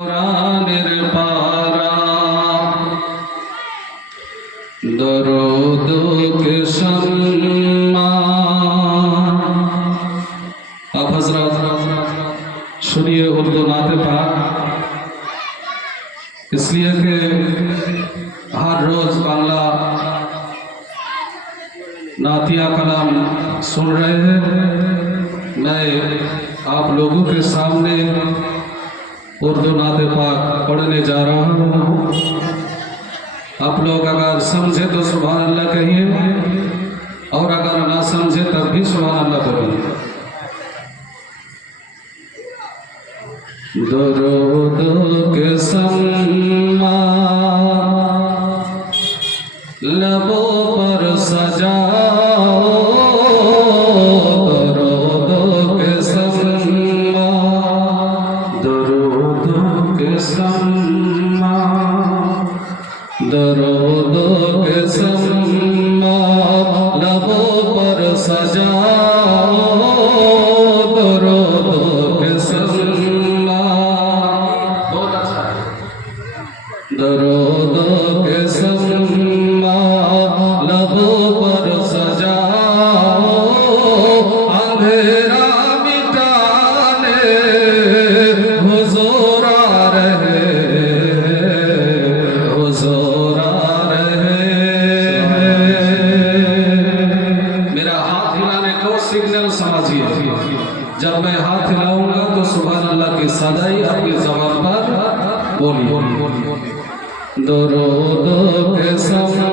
কোরআনের পারা দরদ के सम्मान अब हजरत सुनिए उर्दू नाते पाक इसलिए कि हर रोज बांग्ला नातिया कलाम सुन रहे हैं मैं आप लोगों के सामने उर्दू नाते पाक पढ़ने जा रहा हूँ। आप लोग अगर समझे तो सुबह अल्लाह कहिए, और अगर ना समझे तब भी सुबह अल्लाह बोलिए दो के सम्मा درود کے سما لہو সদাই আপনি জবাব দরো দরো সামা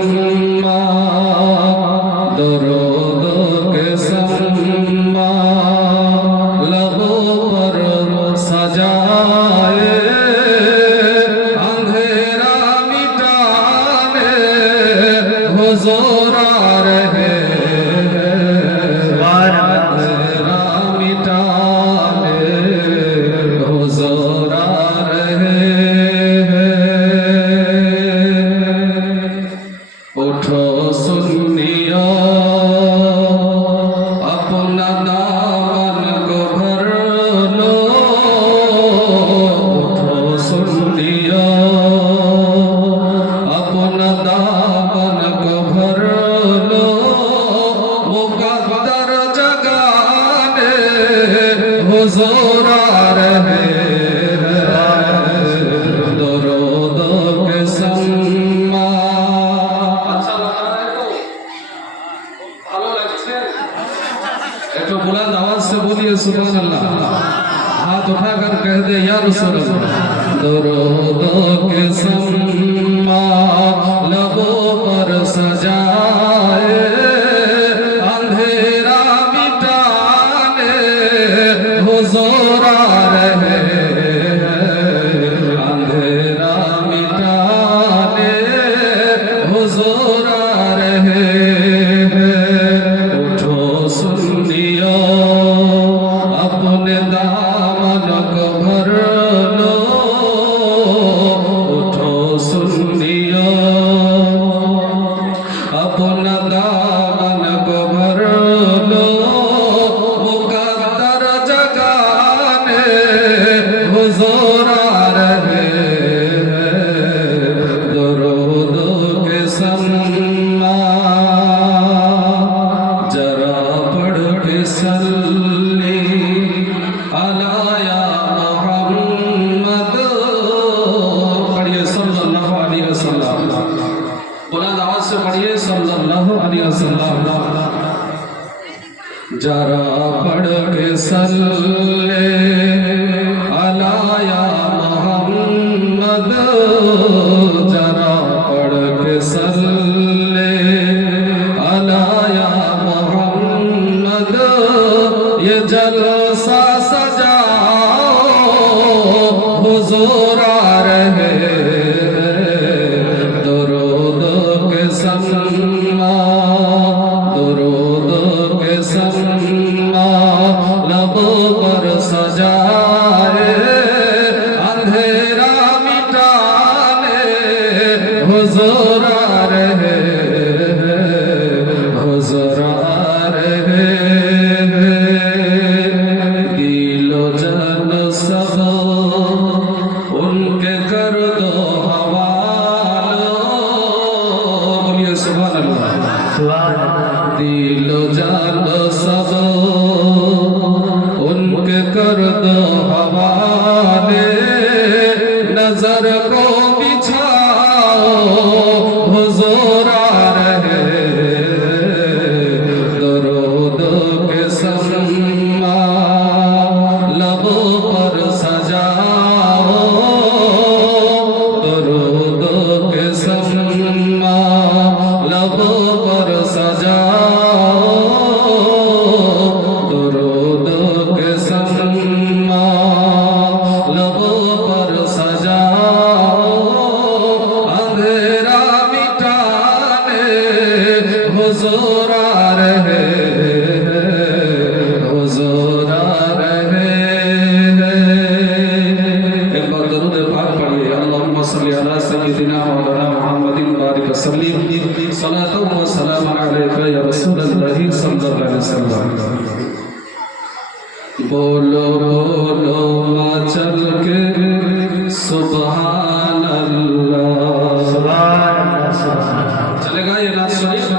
একটু বুলন্দ আওয়াজ সে বলিয়ে সুবহান আল্লাহ হাত উঠা কর কহ দে ইয়া রাসূল দরুদ কে সম্মা লগো পর সজা صلى الله عليه وسلم بلند آواز سے پڑھیے، صلی اللہ علیہ وسلم۔ جرا پڑھ کے سلے علایا محمد، جرا پڑھ کے سلے علایا محمد، یہ جلسہ سجا حضور آ رہے তোরা सम्मा लबो पर सजाओ दरुद के सम्मा लबो पर सजाओ दरुद के सम्मा लबो पर सजाओ अंधेरा मिटाने हुजूर आ रहे النبي صلاة وسلام عليك يا رسول الله صلى الله عليه وسلم بولو بولو ما چل کے سبحان اللہ چلے گا یہ ناز شریف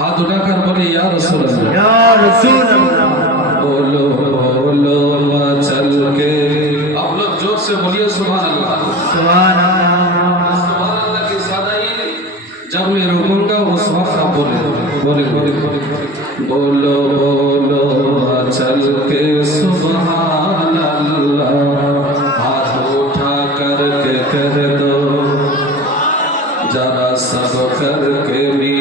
ہاتھ اٹھا کر بولے یا رسول اللہ یا رسول اللہ بولو بولو ما چل کے آپ لوگ جوش سے بولیے سبحان اللہ سبحان बोले बोले बोले बोलो बोलो मा चल के सुभान अल्लाह हाथ उठा करके कह दो जरा सब करके मिले